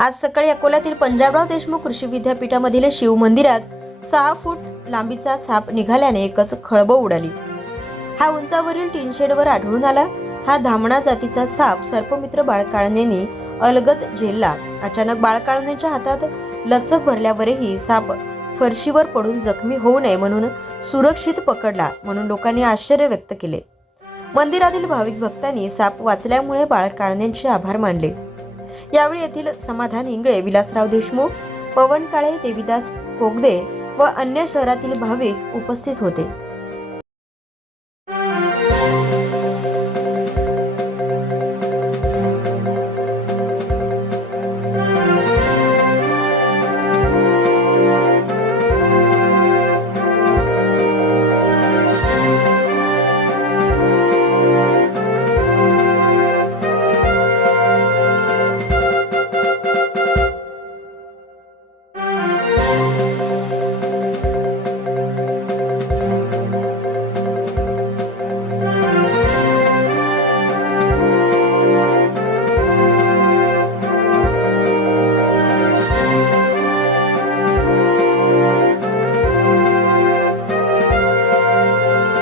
आज सकाळी अकोल्यातील पंजाबराव देशमुख कृषी विद्यापीठामधील शिव मंदिरात सहा फूट लांबीचा साप निघाल्याने एकच खळबळ उडाली. हा उंचावरील टीन शेडवर आढळून आला. हा धामणा जातीचा साप सर्पमित्र बाळकाळणेनी अलगत झेलला. अचानक बाळकाळणेच्या हातात लचक भरल्यावरही साप फरशीवर पडून जखमी होऊ नये म्हणून सुरक्षित पकडला म्हणून लोकांनी आश्चर्य व्यक्त केले. मंदिरातील भाविक भक्तांनी साप वाचल्यामुळे बाळकाळण्यांचे आभार मानले. यावेळी येथील समाधान इंगळे विलासराव देशमुख पवन काळे देविदास कोगदे व अन्य शहरातील भाविक उपस्थित होते.